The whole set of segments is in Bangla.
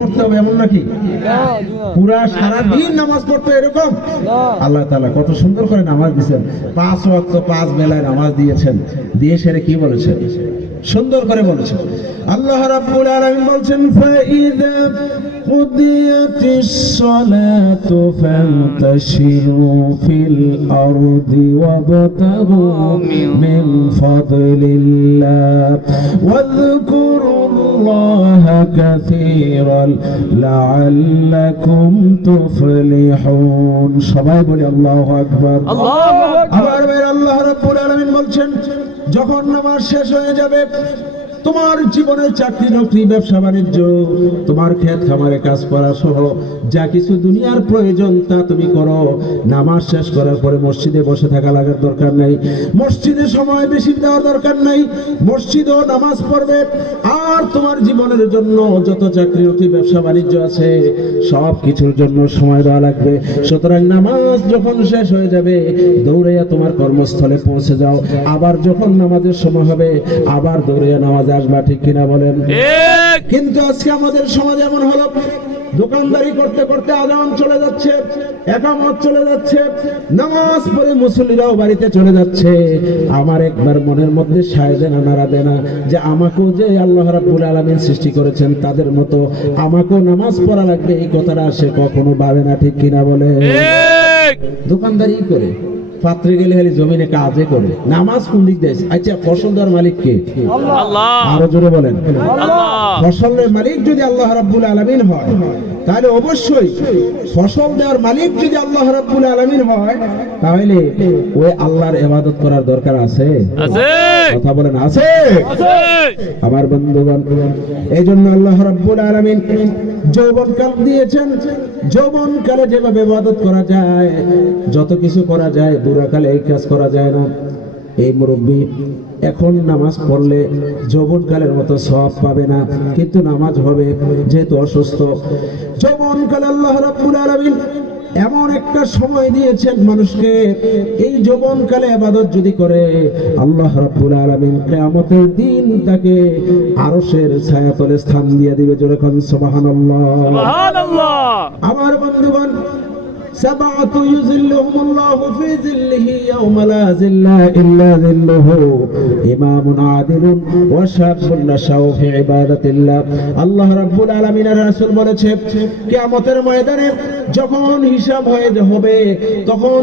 করতে হবে এমন নাকি? পুরা সারা দিন নামাজ পড়তো এরকম? আল্লাহ তালা কত সুন্দর করে নামাজ দিয়েছেন। পাঁচ ওয়াক্ত, পাঁচ বেলায় নামাজ দিয়েছেন। দিয়ে সেরে কি বলেছেন? সুন্দর করে বলেছেন। আল্লাহ রাব্বুল আলামিন বলছেন, ফাইদা কুদিয়াতিস সালাতু ফান্তাশিরু ফিল আরদি ওয়াবতাগু মিন ফাদলিল্লাহ। ওয়াযকুরু الله كثيرا لعلكم تفلحون সবাই বলি আল্লাহু আকবার আবার বের আল্লাহ রাব্বুল আলামিন বলছেন যখন নামাজ শেষ হয়ে যাবে তোমার জীবনের চাকরি, নকরি, ব্যবসা, বাণিজ্য, তোমার ক্ষেত খামারে কাজ করা সহ যা কিছু দুনিয়ার প্রয়োজন তা তুমি করো। নামাজ শেষ করার পরে মসজিদে বসে থাকা লাগার দরকার নেই। মসজিদে সময় বেশি দেওয়ার দরকার নেই। মসজিদেও নামাজ পড়বে। আর তোমার জীবনের জন্য যত চাকরি, নকরি, ব্যবসা, বাণিজ্য আছে, সব কিছুর জন্য সময় দেওয়া লাগবে। সুতরাং নামাজ যখন শেষ হয়ে যাবে, দৌড়াইয়া তোমার কর্মস্থলে পৌঁছে যাও। আবার যখন নামাজের সময় হবে, আবার দৌড়াইয়া নামাজে আসবা ঠিক কিনা বলেন? কিন্তু আজকে আমাদের সমাজ এমন হলো দোকানদারি করতে করতে আজান চলে যাচ্ছে একামত চলে যাচ্ছে নামাজ পড়ে মুসল্লিরাও বাড়িতে চলে যাচ্ছে। আমার একবার মনের মধ্যে সায়দে না নাড়া দেয় না যে আমাকেও যে আল্লাহ রাব্বুল আলামিন সৃষ্টি করেছেন তাদের মতো আমাকেও নামাজ পড়া লাগবে এই কথাটা সে কখনো ভাবে না ঠিক কিনা বলে দোকানদারি করে পাত্রে গেলে খালি জমিনে কাজে করে। নামাজ কোন দিক দেয় আচ্ছা ফসল দেওয়ার মালিক কে? আরও জোরে বলেন। ফসলের মালিক যদি আল্লাহ রাব্বুল আলামিন হয় তাহলে অবশ্যই ফসল দেওয়ার মালিক যদি আল্লাহ রাব্বুল আলামিন হয় তাহলে ওই আল্লাহর ইবাদত করার দরকার আছে। কথা বলেন আছে। আমার বন্ধুগণ এই জন্য আল্লাহ রাব্বুল আলামিন যৌবন কাল দিয়েছেন। যৌবন কালে যেভাবে ইবাদত করা যায় যত কিছু করা যায় বুড়া কালে এই কাজ করা যায় না। এই মুরব্বী এখন নামাজ পড়লে যৌবন কালের মতো সব পাবে না কিন্তু নামাজ হবে যেহেতু অসুস্থ। যৌবন কালে আল্লাহ রাব্বুল আলামিন এমন একটা সময় দিয়েছেন মানুষকে এই যৌবন কালে আবাদত যদি করে আল্লাহ রাব্বুল আলামিন কিয়ামতের দিন তাকে আরশের ছায়াতলে স্থান দিয়ে দিবে জোরে কোন সুবহানাল্লাহ। আমার বন্ধুগণ سبعة يظلهم الله في ظله يوم لا ظل إلا ظله إمام عادل وشاب نشأ في عبادة الله আল্লাহ রাব্বুল আলামিনের রাসূল বলেছে কিয়ামতের ময়দানে যখন হিসাব হয়ে হবে তখন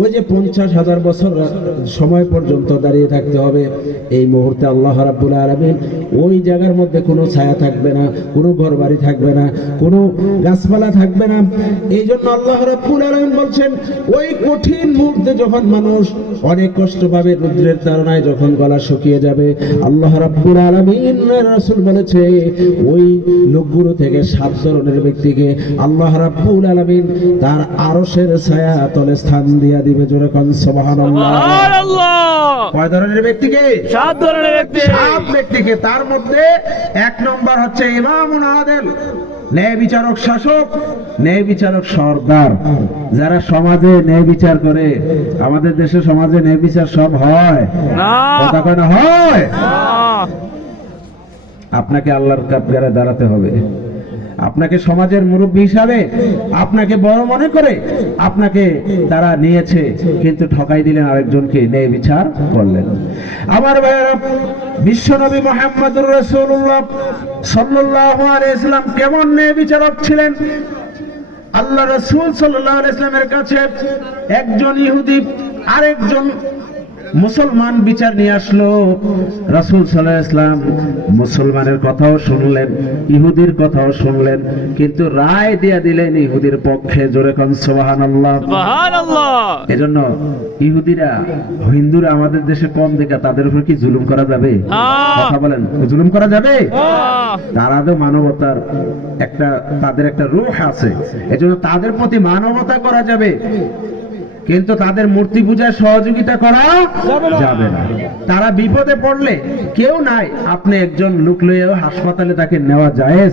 ওই যে পঞ্চাশ হাজার বছর সময় পর্যন্ত দাঁড়িয়ে থাকতে হবে, এই মুহূর্তে আল্লাহ রাব্বুল আলমিন ওই জায়গার মধ্যে কোনো ছায়া থাকবে না, কোনো ঘর বাড়ি থাকবে না, কোনো গাছপালা থাকবে না। এই জন্য আল্লাহ রাব্বুল আলামিন বলছেন, ওই কঠিন মুহূর্তে যখন মানুষ অনেক কষ্ট পাবে, রুদ্রের তাড়নায় যখন গলা শুকিয়ে যাবে, আল্লাহ রাব্বুল আলামিন রাসূল বলেছে, ওই লোকগুলো থেকে সাত ধরনের ব্যক্তিকে আল্লাহ রাব্বুল আলামিন তার আরশের ছায়া তলে স্থান দিয়া দিবে জোরে কোন সুবহানাল্লাহ। কয় ধরনের ব্যক্তিকে? সাত ধরনের ব্যক্তি। সাত ব্যক্তিকে। তার মধ্যে এক নম্বর হচ্ছে ইমামুন আদেল ন্যায় বিচারক শাসক ন্যায় বিচারক যারা সমাজে ন্যায় বিচার করে আমাদের দেশে সমাজে ন্যায় বিচার সব হয়। কথা হয়? আপনাকে আল্লাহর কাপগারে দাঁড়াতে হবে। আপনাকে সমাজের মুরব্বী হিসাবে, আপনাকে বড় মনে করে আপনাকে তারা নিয়েছে, কিন্তু ঠকাই দিলেন আরেকজনকে ন্যায় বিচার করলেন। আমার ভাইয়েরা, বিশ্বনবী মোহাম্মদুর রাসূলুল্লাহ সাল্লাল্লাহু আলাইহি ইসলাম কেমন ন্যায় বিচারক ছিলেন? আল্লাহ রসুল সাল্লাহ ইসলামের কাছে একজন ইহুদি, আরেকজন মুসলমান বিচার নিয়ে আসলো। রাসূল সাল্লাহ ইসলাম মুসলমানের কথাও শুনলেন ইহুদির কথাও শুনলেন কিন্তু রায় দিয়া দিলেন ইহুদির পক্ষে জোরে কন সোহান এজন্য ইহুদিরা হিন্দুরা আমাদের দেশে কম দেখা তাদের উপর কি জুলুম করা যাবে? হ্যাঁ। কথা বলেন জুলুম করা যাবে? তারা তো মানবতার একটা তাদের একটা রূহ আছে এজন্য তাদের প্রতি মানবতা করা যাবে। কিন্তু তাদের মূর্তি পূজায় সহযোগিতা করা যাবে না। তারা বিপদে পড়লে কেউ নাই। আপনি একজন লোক লইয়াও হাসপাতালে তাকে নেওয়া যায়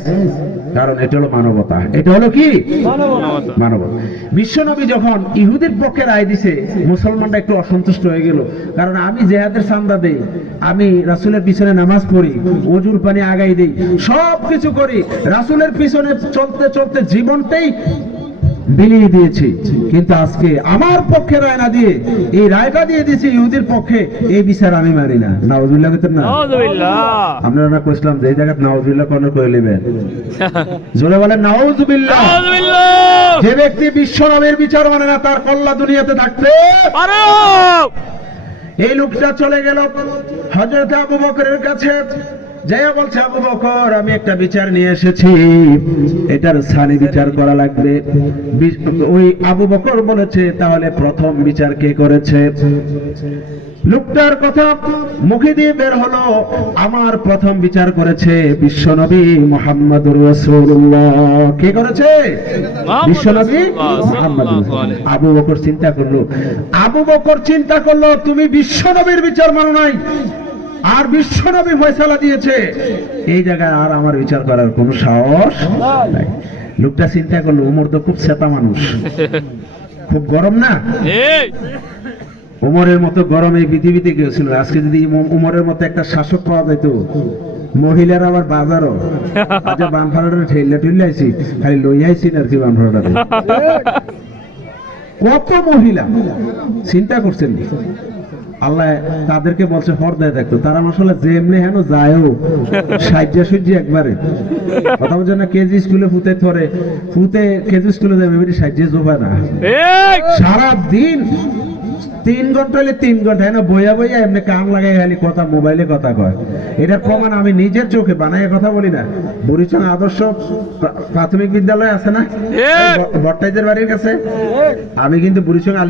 কারণ এটা হলো মানবতা। এটা হলো কি? মানবতা। মানবতা। বিশ্বনবী যখন ইহুদির পক্ষে রায় দিছে মুসলমানরা একটু অসন্তুষ্ট হয়ে গেল। কারণ আমি জেহাদের চান্দা দেই আমি রাসুলের পিছনে নামাজ পড়ি অজুর পানি আগাই দেই সব কিছু করি। রাসুলের পিছনে চলতে চলতে জীবনটাই বিলিয়ে দিয়েছি। কিন্তু আজকে আমার পক্ষে রায় না দিয়ে এই রায়টা দিয়ে দিয়েছি ইহুদির পক্ষে এই বিচার আমি মানি না। নাউজুল্লাহ কইতেন না? আপনারা না কইছিলাম যে এই জায়গায় নাউজুল্লাহ কোন করে নেবেন জোরে বলেন নাউজুবিল্লাহ যে ব্যক্তি বিশ্ব নামের বিচার মানে না তার কল্লা দুনিয়াতে থাকতে পারো এই লোকটা চলে গেল হজরত আবু বকরের কাছে। যাই বলছে আবু বকর আমি একটা বিচার নিয়ে এসেছি। এটার সানি বিচার করা লাগবে। ওই আবু বকর বলেছে তাহলে প্রথম বিচার কে করেছে? লোকটার কথা মুখে দিয়ে বের হলো আমার প্রথম বিচার করেছে বিশ্বনবী মোহাম্মদুর রাসূলুল্লাহ। কে করেছে? বিশ্বনবী মোহাম্মদ আবু বকর চিন্তা করল। আবু বকর চিন্তা করল তুমি বিশ্বনবীর বিচার মানো নাই? আর বিশ্বনবী ফয়সালা দিয়েছে। এই জায়গায় আর আমার বিচার করার কোনো সাহস নাই। লোকটা চিন্তা করল উমর তো খুব সেতা মানুষ। খুব গরম না? উমরের মতো গরম এই পৃথিবীতে কেউ ছিল আজকে যদি উম- উমরের মতো একটা শাসক পাওয়া যেত মহিলার আবার বাজারও। আচ্ছা বানফাড়াটা ঠেললে ঠেললে আইছি খালি লই আইছি না আর কি বানফাড়াটাতে কত মহিলা? চিন্তা করছেন আল্লাহ তাদেরকে বলছে পর্দায় থাকতো তারা মশলা যেমনি হেন যায়ও সাজ্জা সুজ্জি একবারে। কথা বলছে না কেজি স্কুলে ফুতে ধরে ফুতে কেজি স্কুলে যাবে এবারে সাজ্জে জোবা না। সারা দিন তিন ঘণ্টা হলে তিন ঘণ্টা হ্যাঁ বইয়া বইয়া এমনি কান লাগাই খালি কথা মোবাইলে কথা কয়। এটার প্রমাণ আমি নিজের চোখে বানাইয়া কথা বলি না। বুড়িচং আদর্শ প্রাথমিক বিদ্যালয় আছে না। ভট্টাইদের বাড়ির কাছে? আমি কিন্তু বুড়িচং